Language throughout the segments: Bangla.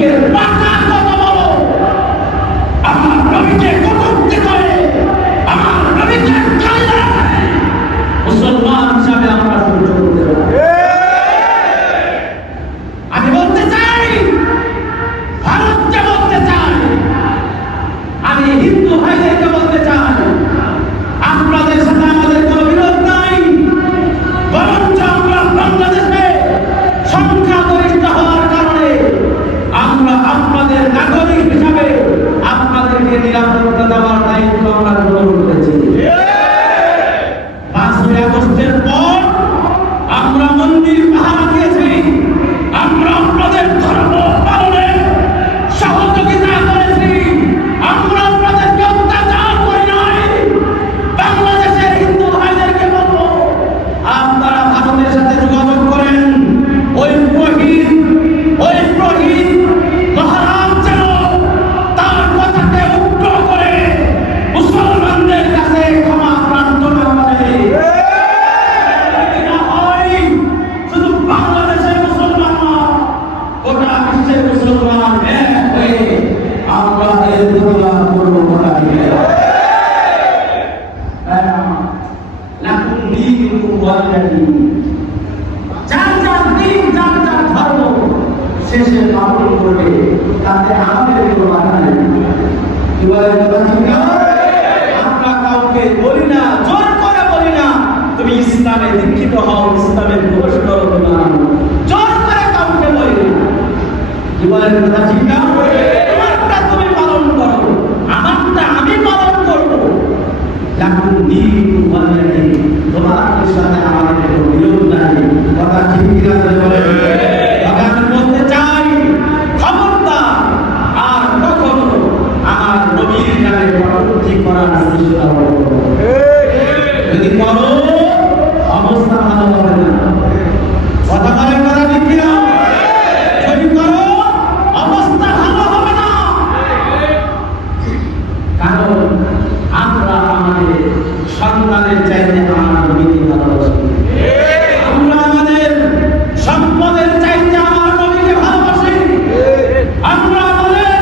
যুগের রাজা কত বড়, আমার নবীকে কটূক্তি করে, আমার নবীকে গালি দেয়, মুসলমান হিসাবে আমরা সহ্য করতে পারি। আমি বলতে চাই, ভারতকে বলতে চাই, আমি হিন্দু ভাইদেরকে বলতে চাই, আপনাদের সাথে আমাদের কোনো বিরোধ নাই, বরঞ্চ আমরা বাংলাদেশে সংখ্যাগরিষ্ঠ হওয়ার কারণে আমরা আপনাদের নাগরিক হিসাবে আপনাদেরকে নিরাপত্তা দেওয়ার দায়িত্ব আমরা গ্রহণ করেছি। 5ই আগস্টের পর আমরা মন্দির পাহারা দিয়েছি, আমরা আপনাদের ধর্ম পালনে সহযোগিতা করেছি, আমরা আপনাদেরকে অত্যাচার করি নাই। বাংলাদেশের হিন্দু ভাইদেরকে বলবো, আপনারা ভারতের সাথে যোগাযোগ করেন, ওই পুরোহিত মহারাজ যেন তার কথাকে উগ্র করে মুসলমানদের কাছে ক্ষমা প্রার্থনা করে। শুধু বাংলাদেশের মুসলমান নয়, গোটা বিশ্বের মুসলমান এক হয়ে আমরা এর প্রতিবাদ করব। যার যার দিন, যার যার ধর্ম শেষে পালন করবে, তাতে আমাদের কোনো বাধা নেই। কি বলেন কথা ঠিক না? আমরা কাউকে বলি না, জোর করে বলি না তুমি ইসলামে দীক্ষিত হও, ইসলামের প্রবেশ করো না, জোর করে কাউকে বলি না। কি বলেন কথা ঠিক না? তোমারটা তুমি পালন করো, আমারটা আমি পালন করবো। লাকুম দীনুকুম ওয়ালিয়া দীন, তোমাদের সাথে আমাদের কোনো বিরোধ নাই। কথা ঠিক কিনা বলেন? তবে আমি বলতে চাই, খবরদার আর কখনো আমার নবীর নামে কটূক্তি করার চেষ্টা করো। যদি করো, অবস্থা ভালো হবে না। কথা বলেন কথা ঠিক কিনা? যদি করো, অবস্থা ভালো হবে না। কারণ আমরা আমাদের সন্তানের চাইতে আমার নবীকে ভালোবাসি, আমরা আমাদের সম্পদের চাইতে আমার নবীকে ভালোবাসি, আমরা আমাদের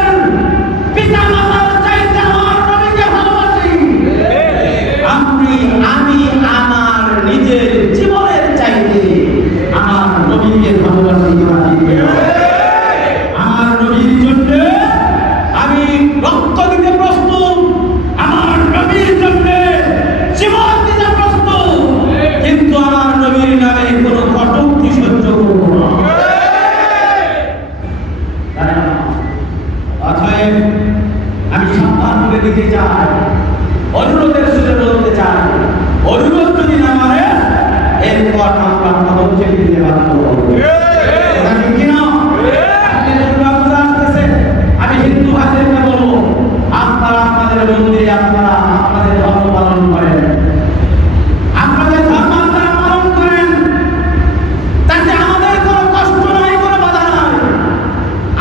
পিতা মাতার চাইতে আমার নবীকে ভালোবাসি, আমি আমার নিজের জীবনের চাইতে আমার নবীকে ভালোবাসি। আমার নবীর জন্য আমি রক্ত দিতে প্রস্তুত, আমার নবীর জন্য জীবন দিতে প্রস্তুত, কিন্তু আমার নবীর নামে কোনো কটূক্তি সহ্য করব না। অতএব আমি সাবধান করে দিতে চাই, অনুরোধের সুরে বলতে চাই, অনুরোধ যদি না মানে এরপর আমরা পদক্ষেপ দিতে বাধ্য হব। আমি হিন্দু ভাইদেরকে বলবো, আপনারা আপনাদের মন্দিরে আপনারা আপনাদের ধর্ম পালন করেন, আপনাদের ধর্ম আপনারা পালন করেন, তাতে আমাদের কোনো কষ্ট নাই, কোনো বাধা নাই।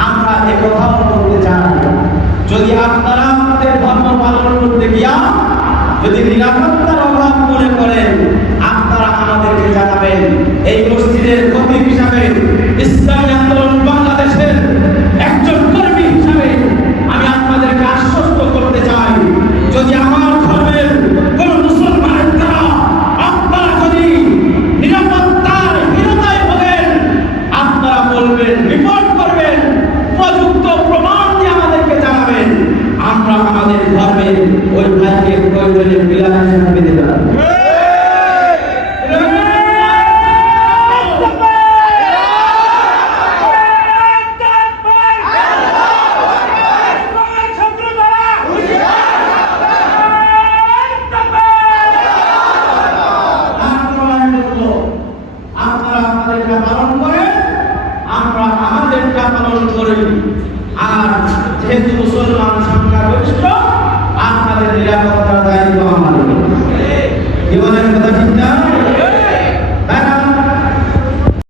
আমরা একথাও বলতে চাই, যদি আপনারা আপনাদের ধর্ম পালন করতে গিয়া যদি নিরাপত্তার অভাব মনে করেন, আপনারা আমাদেরকে জানাবেন। এই মসজিদের খতিব হিসাবে, ইসলামী আন্দোলন বাংলাদেশের একজন কর্মী হিসাবে আমি আপনাদেরকে আশ্বস্ত করতে চাই, যদি আমার ধর্মের কোন মুসলমানের দ্বারা আপনারা যদি নিরাপত্তার হীনতায় ভোগেন, আপনারা বলবেন, রিপোর্ট করবেন, উপযুক্ত প্রমাণ দিয়ে আমাদেরকে জানাবেন। আমরা আমাদের ধর্মের ওই ভাইকে প্রয়োজনে বিলাস হিসাবে দিলাম। আর যেহেতু মুসলমান সংখ্যাগরিষ্ঠ, আপনাদের নিরাপত্তার দায়িত্ব